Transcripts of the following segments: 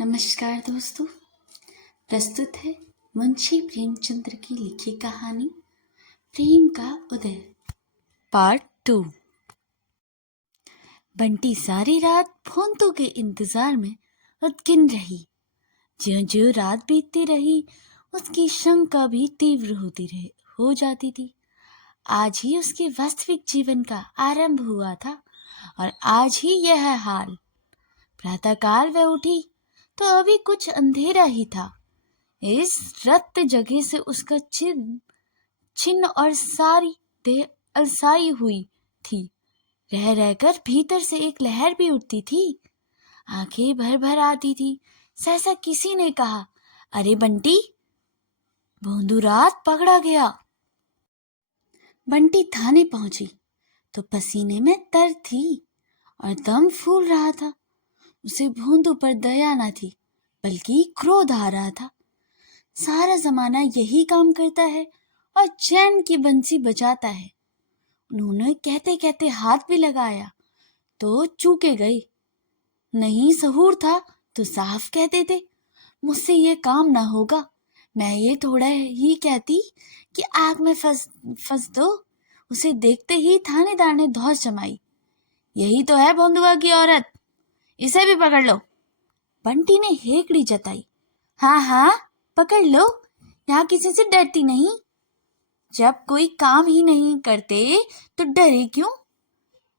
नमस्कार दोस्तों। प्रस्तुत है मुंशी प्रेमचंद्र की लिखी कहानी प्रेम का उदय पार्ट 2। बंटी सारी रात भोंदू के इंतजार में उद्गिन रही। ज्यों-ज्यों रात बीतती रही उसकी शंका भी तीव्र हो जाती थी। आज ही उसके वास्तविक जीवन का आरंभ हुआ था और आज ही यह हाल। प्रातःकाल वह उठी तो अभी कुछ अंधेरा ही था। इस रक्त जगह से उसका चिन्ह और सारी देह अलसाई हुई थी। रह रहकर भीतर से एक लहर भी उठती थी। आंखें भर भर आती थी। सहसा किसी ने कहा, अरे बंटी, भोंदू रात पकड़ा गया। बंटी थाने पहुंची तो पसीने में तर थी और दम फूल रहा था। उसे भोंदू पर दया न थी बल्कि क्रोध आ रहा था। सारा जमाना यही काम करता है और चैन की बंसी बजाता है। उन्होंने कहते कहते हाथ भी लगाया तो चूके गई। नहीं सहूर था तो साफ कह देते, मुझसे ये काम ना होगा। मैं ये थोड़ा ही कहती कि आग में फंस दो। उसे देखते ही थानेदार ने धौंस जमाई। यही तो है भोंदुआ की औरत, इसे भी पकड़ लो। बंटी ने हेकड़ी जताई। हाँ हाँ पकड़ लो, यहाँ किसी से डरती नहीं। जब कोई काम ही नहीं करते तो डरे क्यों?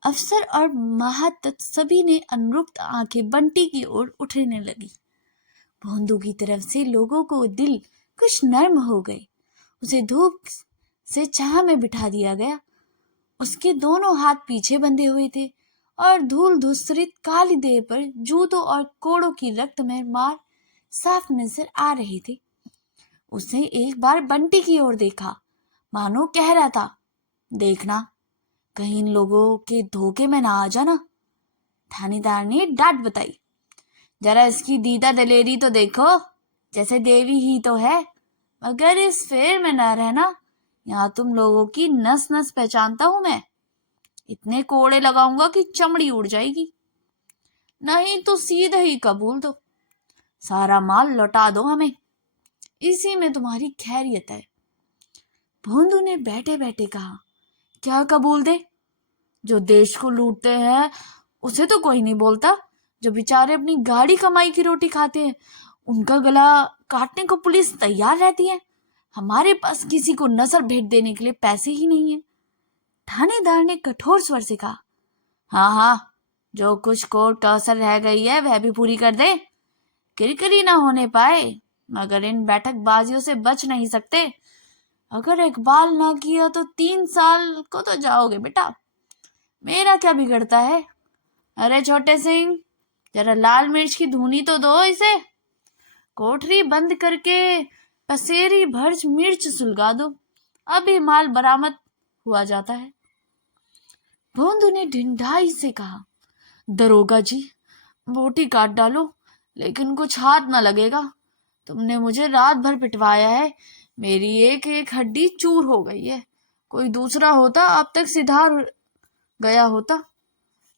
अफसर और महातत सभी ने अनुरुक्त आंखें बंटी की ओर उठने लगी। भोंदू की तरफ से लोगों को दिल कुछ नर्म हो गए। उसे धूप से छाया में बिठा दिया गया। उसके दोनों हाथ पीछे बंधे हुए थे और धूल धूसरित काली देह पर जूतों और कोड़ों की रक्त में मार साफ नजर आ रही थी। उसने एक बार बंटी की ओर देखा, मानो कह रहा था, देखना कहीं इन लोगों के धोखे में ना आ जाना। थानेदार ने डांट बताई, जरा इसकी दीदा दलेरी तो देखो, जैसे देवी ही तो है। मगर इस फेर में ना रहना, यहाँ तुम लोगों की नस नस पहचानता हूं मैं। इतने कोड़े लगाऊंगा कि चमड़ी उड़ जाएगी। नहीं तो सीधे ही कबूल दो, सारा माल लौटा दो हमें, इसी में तुम्हारी खैरियत है। भोंदू ने बैठे बैठे कहा, क्या कबूल दे? जो देश को लूटते हैं उसे तो कोई नहीं बोलता। जो बेचारे अपनी गाड़ी कमाई की रोटी खाते हैं उनका गला काटने को पुलिस तैयार रहती है। हमारे पास किसी को नजर भेंट देने के लिए पैसे ही नहीं है। थानेदार ने कठोर स्वर से कहा, हाँ हाँ, जो कुछ कोर्ट कसर रह गई है वह भी पूरी कर दे। किरकिरी ना होने पाए, मगर इन बैठकबाजियों से बच नहीं सकते। अगर इकबाल ना किया तो 3 साल को तो जाओगे बेटा। मेरा क्या बिगड़ता है? अरे छोटे सिंह, जरा लाल मिर्च की धुनी तो दो इसे। कोठरी बंद करके पसेरी भर मिर्च सुलगा दो, अभी माल बरामद हुआ जाता है। भोंदू ने ढिंढाई से कहा, दरोगा जी, बोटी काट डालो लेकिन कुछ हाथ न लगेगा। तुमने मुझे रात भर पिटवाया है, मेरी एक एक हड्डी चूर हो गई है। कोई दूसरा होता अब तक सिधार गया होता।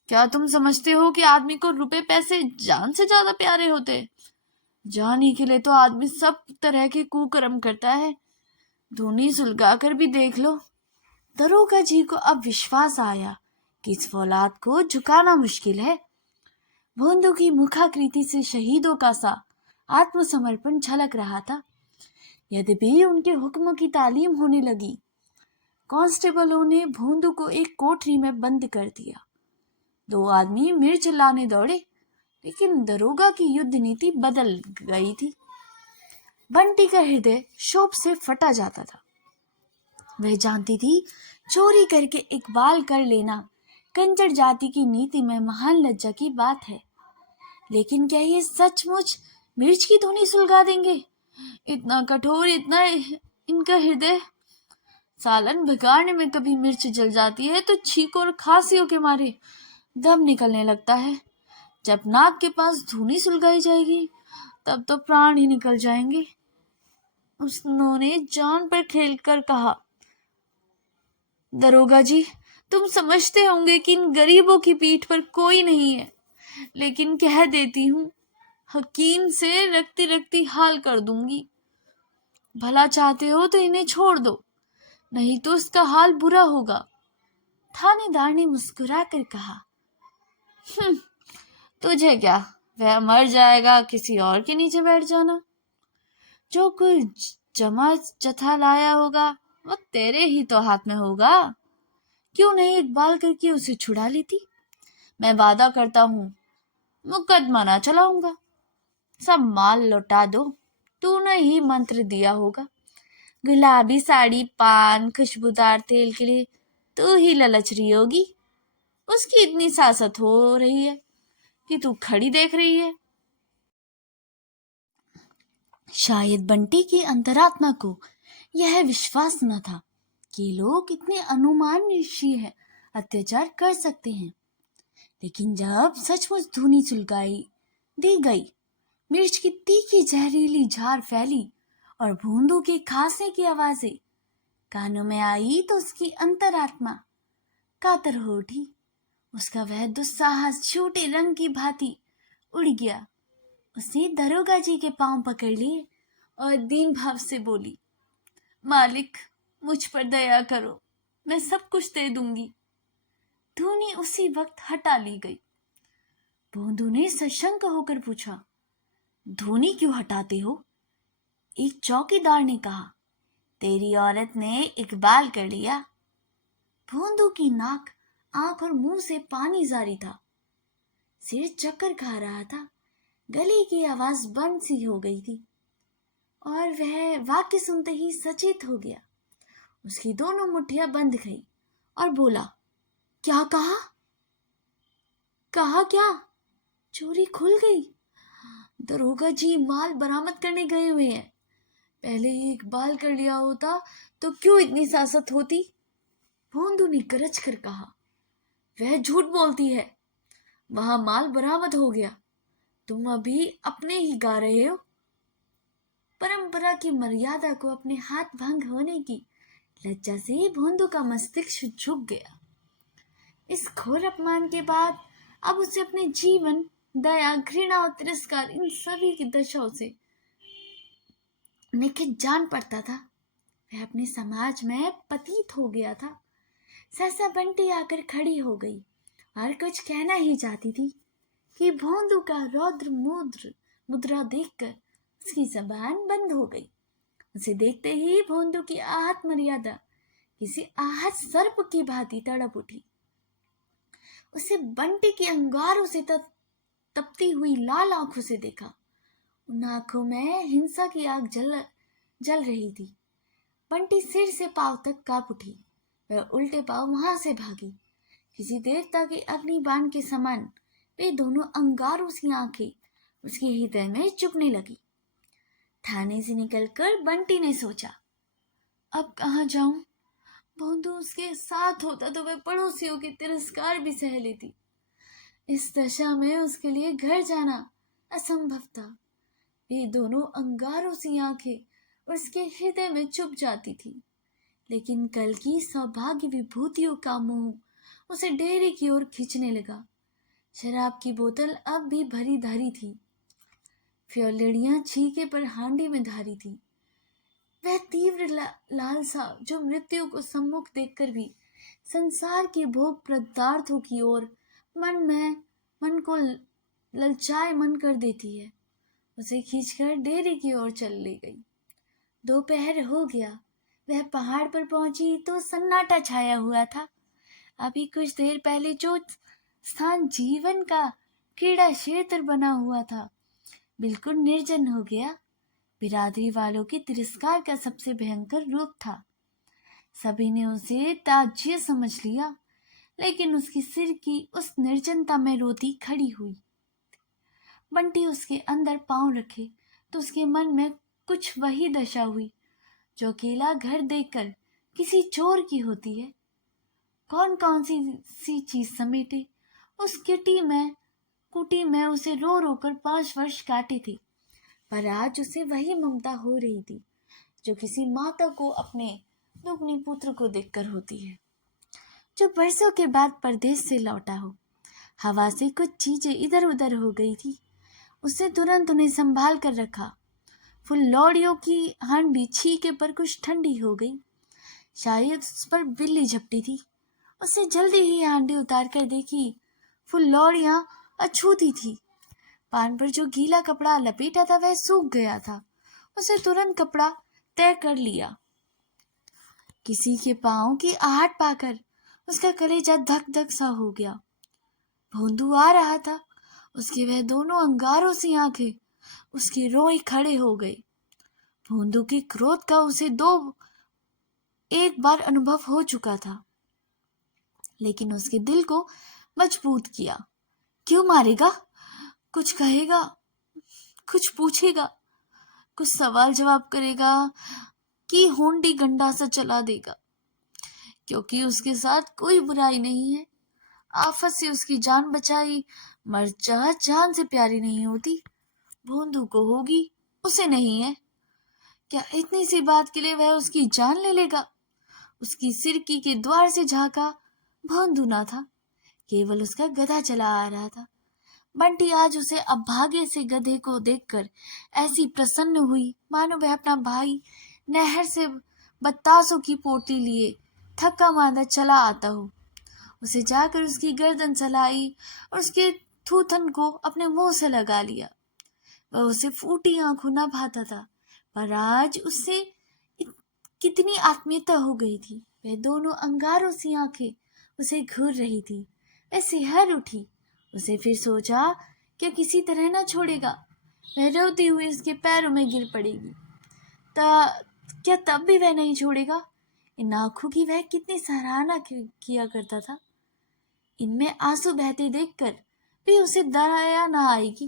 क्या तुम समझते हो कि आदमी को रुपए पैसे जान से ज्यादा प्यारे होते? जान ही के लिए तो आदमी सब तरह के कुकर्म करता है। धुनी सुलगा कर भी देख लो। दरोगा जी को अब विश्वास आया कि इस फौलाद को झुकाना मुश्किल है। भोंदू की मुखाकृति से शहीदों का सा आत्मसमर्पण झलक रहा था। यद्यपि उनके हुक्म की तालीम होने लगी। कांस्टेबलों ने भोंदू को एक कोठरी में बंद कर दिया। 2 आदमी मिर्च लाने दौड़े, लेकिन दरोगा की युद्ध नीति बदल गई थी। बंटी का हृदय शोक से फटा जाता था। वह जानती थी चोरी करके इकबाल कर लेना कंजर जाति की नीति में महान लज्जा की बात है। लेकिन क्या ये सचमुच मिर्च की धुनी सुलगा देंगे? इतना कठोर, इतना इनका हृदय। सालन भिगाड़ने में कभी मिर्च जल जाती है तो छींक और खांसियों के मारे दम निकलने लगता है। जब नाक के पास धुनी सुलगाई जाएगी तब तो प्राण ही निकल जाएंगे। उन्होंने जान पर खेलकर कहा, दरोगा जी, तुम समझते होंगे कि इन गरीबों की पीठ पर कोई नहीं है, लेकिन कह देती हूँ, हकीम से रखती रखती हाल कर दूंगी। भला चाहते हो तो इन्हें छोड़ दो, नहीं तो इसका हाल बुरा होगा। थानेदार ने मुस्कुरा कर कहा, तुझे क्या, वह मर जाएगा, किसी और के नीचे बैठ जाना। जो कुछ जमा जथा लाया होगा वो तेरे ही तो हाथ में होगा। क्यों नहीं इकबाल करके उसे छुड़ा लेती। मैं वादा करता हूँ मुकदमा ना चलाऊंगा। सब माल लौटा दो, तूने ही मंत्र दिया होगा। गुलाबी साड़ी, पान, खुशबूदार तेल के लिए तू ही ललच रही होगी। उसकी इतनी सासत हो रही है कि तू खड़ी देख रही है। शायद बंटी की अंतरात्मा को यह विश्वास न था कि लोग इतने अनुमानशील अत्याचार कर सकते हैं। लेकिन जब सचमुच धुनी सुलगाई दी गई, मिर्च की तीखी जहरीली झार फैली और बूंदों के खांसने की आवाजें कानों में आई, तो उसकी अंतरात्मा कातर हो उठी। उसका वह दुस्साहस छोटे रंग की भांति उड़ गया। उसने दरोगा जी के पांव पकड़ लिए और दीन भाव से बोली, मालिक, मुझ पर दया करो, मैं सब कुछ दे दूंगी। धूनी उसी वक्त हटा ली गई। भोंदू ने सशंक होकर पूछा, धूनी क्यों हटाते हो? एक चौकीदार ने कहा, तेरी औरत ने इकबाल कर लिया। भोंदू की नाक, आंख और मुंह से पानी जारी था। सिर चक्कर खा रहा था। गले की आवाज बंद सी हो गई थी और वह वाक्य सुनते ही सचेत हो गया। उसकी दोनों मुट्ठियां बंद गई और बोला, क्या कहा? कहा क्या? चोरी खुल गई। दरोगा जी माल बरामद करने गए हुए हैं। पहले ही इकबाल कर लिया होता तो क्यों इतनी सासत होती। भोंदू ने गरज कर कहा, वह झूठ बोलती है। वहां माल बरामद हो गया। तुम अभी अपने ही गा रहे हो। परंपरा की मर्यादा को अपने हाथ भंग होने की लज्जा से भोंदू का मस्तिष्क झुक गया। इस घोर अपमान के बाद अब उसे अपने जीवन, दया, घृणा और तिरस्कार, इन सभी की दशाओं से निखित जान पड़ता था। वह अपने समाज में पतित हो गया था। सहसा बंटी आकर खड़ी हो गई और कुछ कहना ही चाहती थी कि भोंदू का रौद्र मुद्रा देखकर उसकी जबान बंद हो गई। उसे देखते ही भोंदू की आहत मर्यादा किसी आहत सर्प की भांति तड़प उठी। उसे बंटी के अंगारों से तपती हुई लाल आंखों से देखा। उन आंखों में हिंसा की आग जल रही थी। बंटी सिर से पांव तक कांप उठी। वह उल्टे पांव वहां से भागी। किसी देवता के अग्निबाण के समान वे दोनों अंगारों सी आंखें उसके हृदय में चुभने लगी। थाने से निकलकर बंटी ने सोचा, अब कहाँ जाऊं? भोंदू उसके साथ होता तो वह पड़ोसियों के तिरस्कार भी सह लेती। इस दशा में उसके लिए घर जाना असंभव था। वे दोनों अंगारों सी आंखें उसके हृदय में चुभ जाती थी। लेकिन कल की सौभाग्य विभूतियों का मोह उसे डेरे की ओर खींचने लगा। शराब की बोतल अब भी भरी धारी थी। फ्योलड़ियां छीके पर हांडी में धारी थी। वह तीव्र लालसा जो मृत्यु को सम्मुख देखकर भी संसार के भोग पदार्थों की ओर मन को ललचाए मन कर देती है, उसे खींचकर डेरे की ओर चल ले गई। दोपहर हो गया। वह पहाड़ पर पहुंची तो सन्नाटा छाया हुआ था। अभी कुछ देर पहले जो स्थान जीवन का क्रीड़ा क्षेत्र बना हुआ था, बिल्कुल निर्जन हो गया। बिरादरी वालों के तिरस्कार का सबसे भयंकर रूप था। सभी ने उसे ताज्य समझ लिया, लेकिन उसकी सिर की उस निर्जनता में रोती खड़ी हुई। बंटी उसके अंदर पांव रखे तो उसके मन में कुछ वही दशा हुई जो अकेला घर देखकर किसी चोर की होती है। कौन कौन सी चीज समेटे उस कुटी में उसे रो रो कर 5 वर्ष काटे थे, पर आज उसे वही ममता हो रही थी जो किसी माता को अपने दुगने पुत्र को देखकर होती है, जो बरसों के बाद परदेश से लौटा हो। हवा से कुछ चीजें इधर उधर हो गई थी। उसने तुरंत उन्हें संभाल कर रखा। फुल्लौड़ियों की हांडी छीके पर कुछ ठंडी हो गई। शायद उस पर बिल्ली झपटी थी। उसने जल्दी ही हांडी उतार कर देखी। फुल्लौड़ियां अछूती थी। पान पर जो गीला कपड़ा लपेटा था वह सूख गया था। उसने तुरंत कपड़ा तय कर लिया। किसी के पांव की आहट पाकर उसका कलेजा धक धक सा हो गया। भोंदू आ रहा था। उसके वह दोनों अंगारों सी आंखें, उसके रोए खड़े हो गए। भोंदू के क्रोध का उसे एक बार अनुभव हो चुका था, लेकिन उसके दिल को मजबूत किया। क्यों मारेगा? कुछ कहेगा, कुछ पूछेगा, कुछ सवाल जवाब करेगा कि होंडी गंडा सा चला देगा, क्योंकि उसके साथ कोई बुराई नहीं है। आफत से उसकी जान बचाई मर्चा जान से प्यारी नहीं होती। भोंदू को होगी, उसे नहीं है। क्या इतनी सी बात के लिए वह उसकी जान ले लेगा? उसकी सिरकी के द्वार से झांका। भोंदू ना था, केवल उसका गधा चला आ रहा था। बंटी आज उसे अभागे से गधे को देखकर ऐसी प्रसन्न हुई मानो वह अपना भाई नहर से बतासों की पोटली लिए थका मांदा चला आता हो। उसे जाकर उसकी गर्दन चलाई और उसके थूथन को अपने मुंह से लगा लिया। वह उसे फूटी आंखों न भाता था, पर आज उससे कितनी आत्मीयता हो गई थी। वह दोनों अंगारों सी आंखें उसे घूर रही थी। वह सिहर उठी। उसे फिर सोचा क्या किसी तरह न छोड़ेगा। वह रोती हुई उसके पैरों में गिर पड़ेगी। क्या तब भी वह नहीं छोड़ेगा? इन आंखों की वह कितनी सराहना किया करता था। इनमें आंसू बहते देखकर भी उसे दया न आएगी।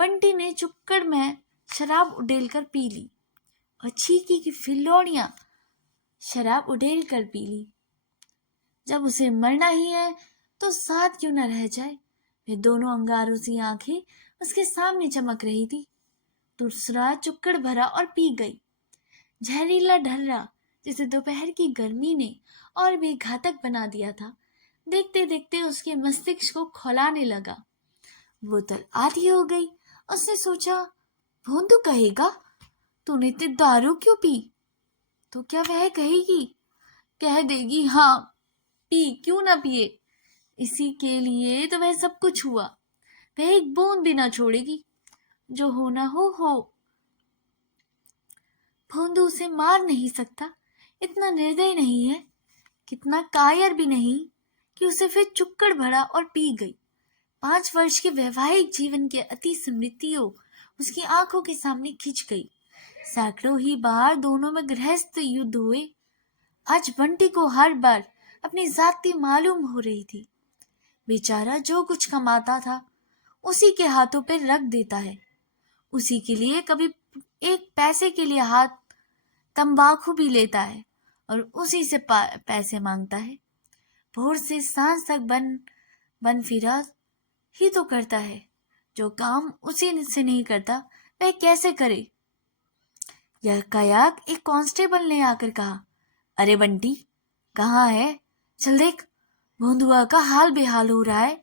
बंटी ने चुक्कड़ में शराब उडेल कर पी ली और चीकी की फिल्लौड़ियां शराब उडेल कर पी ली। जब उसे मरना ही है तो साथ क्यों न रह जाए। वे दोनों अंगारों सी आंखें उसके सामने चमक रही थी। दूसरा चुक्कड़ भरा और पी गई। जहरीला ढर्रा जिसे दोपहर की गर्मी ने और भी घातक बना दिया था, देखते देखते उसके मस्तिष्क को खौलाने लगा। बोतल आधी हो गई। उसने सोचा, भोंदू कहेगा तूने इतनी दारू क्यों पी? तो क्या वह कहेगी? कह देगी हाँ पी, क्यों ना पिए। इसी के लिए तो वह सब कुछ हुआ। वह एक बूंद भी ना छोड़ेगी। जो होना हो। भोंदू उसे मार नहीं सकता, इतना निर्दय नहीं है। कितना कायर भी नहीं कि उसे फिर चुक्कड़ भरा और पी गई। 5 वर्ष के वैवाहिक जीवन के अति स्मृतियों उसकी आंखों के सामने खिंच गई। सैकड़ों ही बार दोनों में गृहस्थ युद्ध हुए। आज बंटी को हर बार अपनी जाति मालूम हो रही थी। बेचारा जो कुछ कमाता था उसी के हाथों पे रख देता है। उसी के लिए कभी एक पैसे के लिए हाथ तंबाकू भी लेता है और उसी से पैसे मांगता है। भोर से सांझ तक बन फिरा ही तो करता है। जो काम उसी से नहीं करता वह कैसे करे। यह कयाक एक कांस्टेबल ने आकर कहा, अरे बंटी कहाँ है? चल देख, भोंदुआ का हाल बेहाल हो रहा है।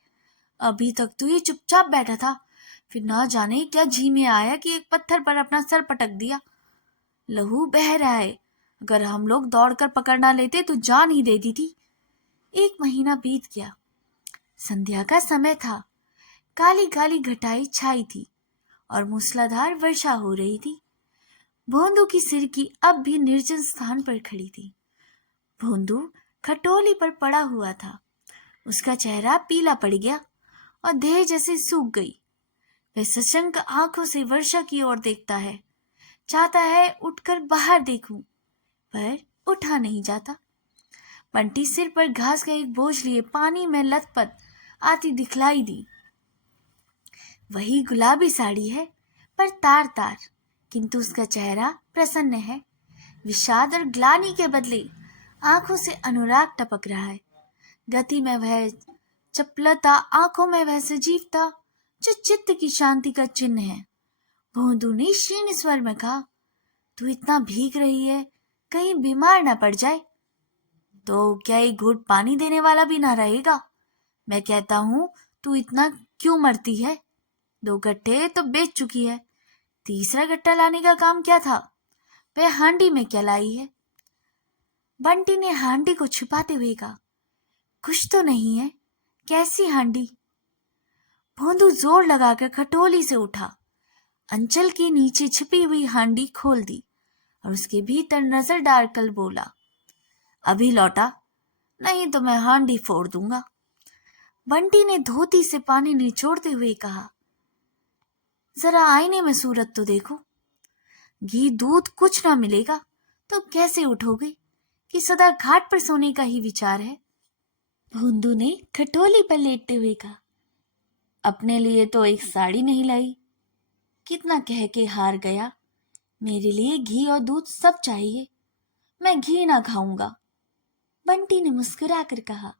अभी तक तो ये चुपचाप बैठा था, फिर ना जाने क्या जी में आया कि एक पत्थर पर अपना सर पटक दिया। लहू बह रहा है। अगर हम लोग दौड़कर पकड़ ना लेते तो जान ही दे दी थी। 1 महीना बीत गया। संध्या का समय था। काली काली घटाई छाई थी और मूसलाधार वर्षा हो रही थी। भोंदू की सिरकी अब भी निर्जन स्थान पर खड़ी थी। भोंदू खटोली पर पड़ा हुआ था। उसका चेहरा पीला पड़ गया और देह जैसे सूख गई। वह सशंक आंखों से वर्षा की ओर देखता है। चाहता है उठकर बाहर देखूं, पर उठा नहीं जाता। बंटी सिर पर घास का एक बोझ लिए पानी में लथपथ आती दिखलाई दी। वही गुलाबी साड़ी है, पर तार तार, किंतु उसका चेहरा प्रसन्न है। विषाद और ग्लानि के बदले आंखों से अनुराग टपक रहा है। गति में वह चपलता, आंखों में वह सजीवता जो चित्त की शांति का चिन्ह है। भोंदू ने क्षीण स्वर में कहा, तू इतना भीग रही है, कहीं बीमार ना पड़ जाए। तो क्या एक घूंट पानी देने वाला भी ना रहेगा? मैं कहता हूं तू इतना क्यों मरती है? 2 गट्टे तो बेच चुकी है, तीसरा गट्टा लाने का काम क्या था? वह हांडी में क्या लाई है? बंटी ने हांडी को छुपाते हुए कहा, कुछ तो नहीं है, कैसी हांडी? भोंदू जोर लगाकर खटोली से उठा, अंचल के नीचे छिपी हुई हांडी खोल दी और उसके भीतर नजर डालकर बोला, अभी लौटा, नहीं तो मैं हांडी फोड़ दूंगा। बंटी ने धोती से पानी निचोड़ते हुए कहा, जरा आईने में सूरत तो देखो, घी दूध कुछ ना मिलेगा तो कैसे उठोगे कि सदा घाट पर सोने का ही विचार है? भोंदू ने खटोली पर लेटते हुए कहा, अपने लिए तो एक साड़ी नहीं लाई, कितना कह के हार गया, मेरे लिए घी और दूध सब चाहिए, मैं घी ना खाऊंगा। बंटी ने मुस्कुराकर कहा,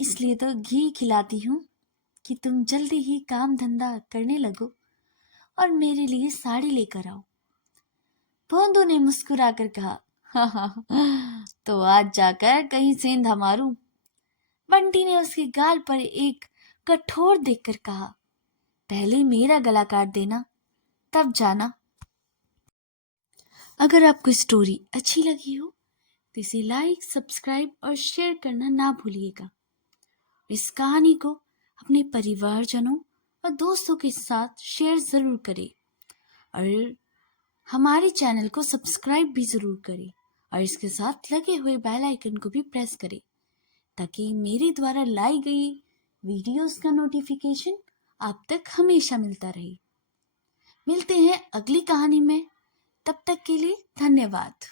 इसलिए तो घी खिलाती हूँ कि तुम जल्दी ही काम धंधा करने लगो और मेरे लिए साड़ी लेकर आओ। भोंदू ने मुस्कुराकर कहा, तो आज जाकर कहीं सेंधा मारूं। बंटी ने उसके गाल पर एक कठोर देखकर कहा, पहले मेरा गला काट देना, तब जाना। अगर आपको स्टोरी अच्छी लगी हो तो इसे लाइक, सब्सक्राइब और शेयर करना ना भूलिएगा। इस कहानी को अपने परिवारजनों और दोस्तों के साथ शेयर जरूर करें और हमारे चैनल को सब्सक्राइब भी जरूर करें और इसके साथ लगे हुए बेल आइकन को भी प्रेस करें ताकि मेरे द्वारा लाई गई वीडियोस का नोटिफिकेशन आप तक हमेशा मिलता रहे। मिलते हैं अगली कहानी में, तब तक के लिए धन्यवाद।